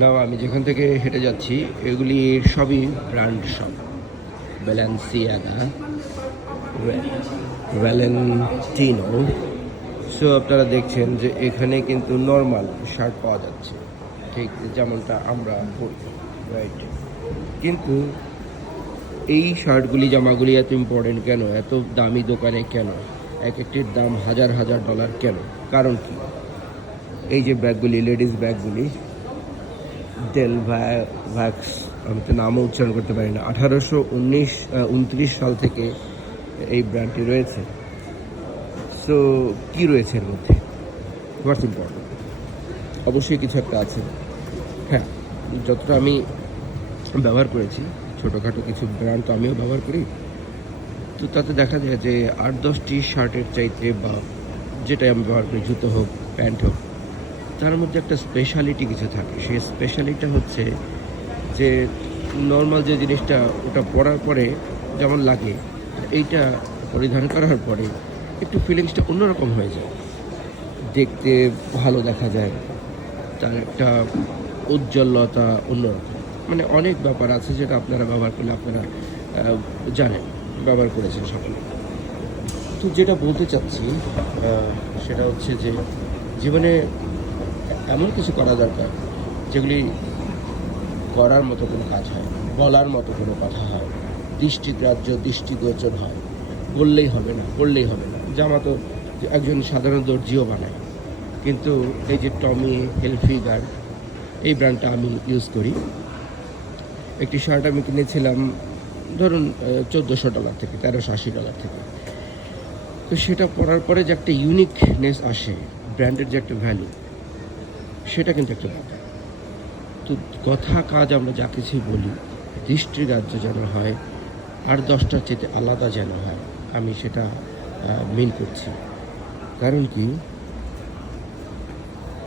না আমি যেখান থেকে হেঁটে যাচ্ছি, এগুলি সবই brand shop Balenciaga Valentino so আপনারা দেখছেন যে এখানে কিন্তু নর্মাল শার্ট পাওয়া যাচ্ছে। ঠিক যেমনটা আমরা পরি রাইট কিন্তু এই শার্টগুলি জামাগুলি এত ইম্পর্টেন্ট কেন? এত দামি দোকানে কেন? এক একটির দাম হাজার হাজার ডলার কেন? কারণ কি? এই যে ব্যাগগুলি লেডিস ব্যাগগুলি ডেল ভ্যাক্স আমি তো নামও উচ্চারণ করতে পারি না। আঠারোশো উনিশ উনত্রিশ সাল থেকে এই ব্র্যান্ডটি রয়েছে। সো কী রয়েছে এর মধ্যে? হোয়াটস ইম্পর্টেন্ট অবশ্যই কিছু একটা আছে। হ্যাঁ যতটা আমি ব্যবহার করেছি, ছোটোখাটো কিছু ব্র্যান্ড তো আমিও ব্যবহার করি। তো তাতে দেখা যায় যে আট দশটি শার্টের চাইতে বা যেটাই আমি ব্যবহার করি, জুতো হোক প্যান্ট হোক তার মধ্যে একটা স্পেশালিটি কিছু থাকে। সেই স্পেশালিটা হচ্ছে যে নর্মাল যে জিনিসটা ওটা পরার পরে যেমন লাগে, এইটা পরিধান করার পরে একটু ফিলিংসটা অন্যরকম হয়ে যায়। দেখতে ভালো দেখা যায়, তার একটা উজ্জ্বলতা অন্যরকম। মানে অনেক ব্যাপার আছে যেটা আপনারা ব্যবহার করলে আপনারা জানেন, ব্যবহার করেছেন সকলে। তো যেটা বলতে চাচ্ছি সেটা হচ্ছে যে জীবনে এমন কিছু করা দরকার যেগুলি করার মতো কোনো কাজ হয় বলার মতো কোনো কথা হয় দৃষ্টিগ্রাহ্য দৃষ্টিগোচর হয়। বললেই হবে না করলেই হবে না। জামা তো একজন সাধারণ দর্জিও বানায়। কিন্তু এই যে টমি হেলফিগার এই ব্র্যান্ডটা আমি ইউজ করি। একটি শার্ট আমি কিনেছিলাম, ধরুন চোদ্দোশো ডলার থেকে, তেরোশো আশি ডলার থেকে। তো সেটা পরার পরে যে একটা ইউনিকনেস আসে ব্র্যান্ডের যে একটা ভ্যালু সেটা কিন্তু একটা তো কথা, কাজ আমরা যা কিছুই বলি দৃষ্টিরাজ্য যেন হয়, আর দশটার চেয়ে আলাদা যেন হয়, আমি সেটা মিন করছি। কারণ কি?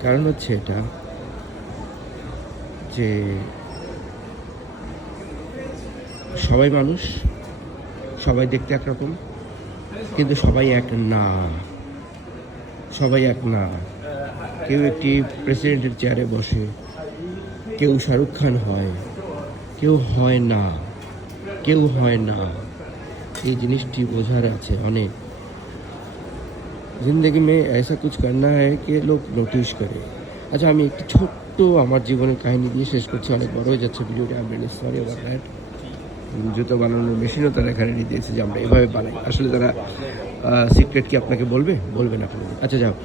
কারণ হচ্ছে এটা যে সবাই মানুষ, সবাই দেখতে একরকম, কিন্তু সবাই এক না, সবাই এক না। কেউ একটি প্রেসিডেন্টের চেয়ারে বসে কেউ শাহরুখ খান হয় কেউ হয় না কেউ হয় না এই জিনিসটি বোঝার আছে অনেক জিন্দগি মে ऐसा कुछ करना है कि লোক নোটিশ করে আচ্ছা আমি একটি ছোট্ট আমার জীবনের কাহিনী দিয়ে শেষ করছি অনেক বড় হয়ে যাচ্ছে ভিডিওটা আমি রিলি সরি আবার দ্যাট জুতো বানানোর মেশিনও তারা এখানে নিয়ে দিয়েছে যে আমরা এভাবে বানাই আসলে তারা সিক্রেট কি আপনাকে বলবে বলবে না কোনো আচ্ছা যাও আহ,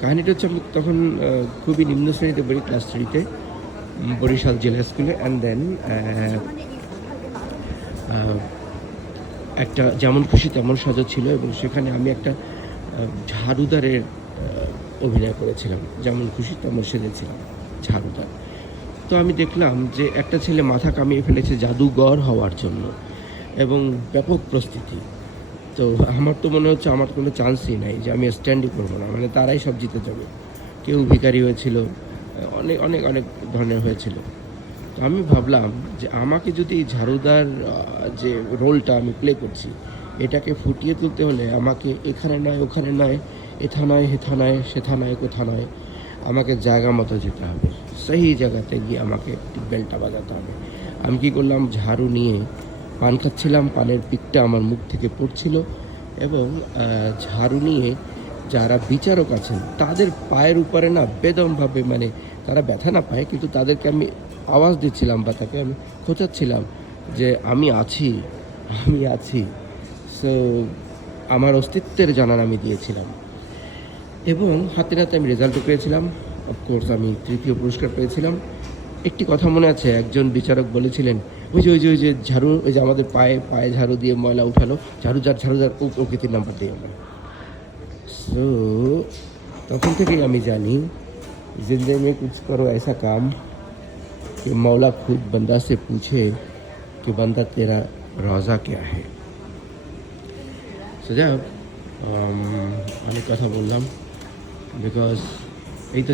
কাহিনীটা হচ্ছে তখন খুবই নিম্ন শ্রেণীতে পড়ি ক্লাস থ্রিতে বরিশাল জেলা স্কুলে অ্যান্ড দেন একটা যেমন খুশি তেমন সাজা ছিল এবং সেখানে আমি একটা ঝাড়ুদারের অভিনয় করেছিলাম। যেমন খুশি তেমন সেজেছিলাম, ঝাড়ুদার। তো আমি দেখলাম যে একটা ছেলে মাথা কামিয়ে ফেলেছে জাদুঘর হওয়ার জন্য এবং ব্যাপক প্রস্তুতি। তো আমার তো মনে হচ্ছে আমার কোনো চান্সই নাই যে আমি স্ট্যান্ডই করব না। মানে তারাই সব জিতে যাবে। কেউ ভিখারি হয়েছিল, অনেক অনেক অনেক ধরনের হয়েছিল। তো আমি ভাবলাম যে আমাকে যদি ঝাড়ুদার যে রোলটা আমি প্লে করছি, এটাকে ফুটিয়ে তুলতে হলে আমাকে এখানে নয়, ওখানে নয়, এথা নয়, হেথা নয়, সেথা নয়, কোথা নয়, আমাকে জায়গা মতো যেতে হবে। সেই জায়গাতে গিয়ে আমাকে বেলটা বাজাতে হবে। আমি কী করলাম, ঝাড়ু নিয়ে পান খাচ্ছিলাম পানের পিকটা আমার মুখ থেকে পড়ছিল এবং ঝাড়ু নিয়ে যারা বিচারক আছেন, তাদের পায়ের উপরে না বেদমভাবে মানে তারা ব্যথা না পায়, কিন্তু তাদেরকে আমি আওয়াজ দিচ্ছিলাম বা তাকে আমি খোঁচাচ্ছিলাম যে আমি আছি আমি আছি। সো আমার অস্তিত্বের জানান আমি দিয়েছিলাম। এবং হাতে নাতে আমি রেজাল্টও পেয়েছিলাম। অফকোর্স আমি তৃতীয় পুরস্কার পেয়েছিলাম। একটি কথা মনে আছে, একজন বিচারক বলেছিলেন ওই যে ওই যে ওই যে ঝাড়ু ওই যে আমাদের পায়ে পায়ে ঝাড়ু দিয়ে ময়লা উঠালো ঝাড়ু যার ঝাড়ু যার ও- ওকে তিন নাম্বার দিই আমরা সো তখন থেকেই আমি জানি जिंदगी में कुछ करो ऐसा काम कि मौला खुद बंदा से पूछे कि बंदा तेरा রোজা क्या है সো যাই হোক, উম, অনেক কথা বললাম বিকজ এই তো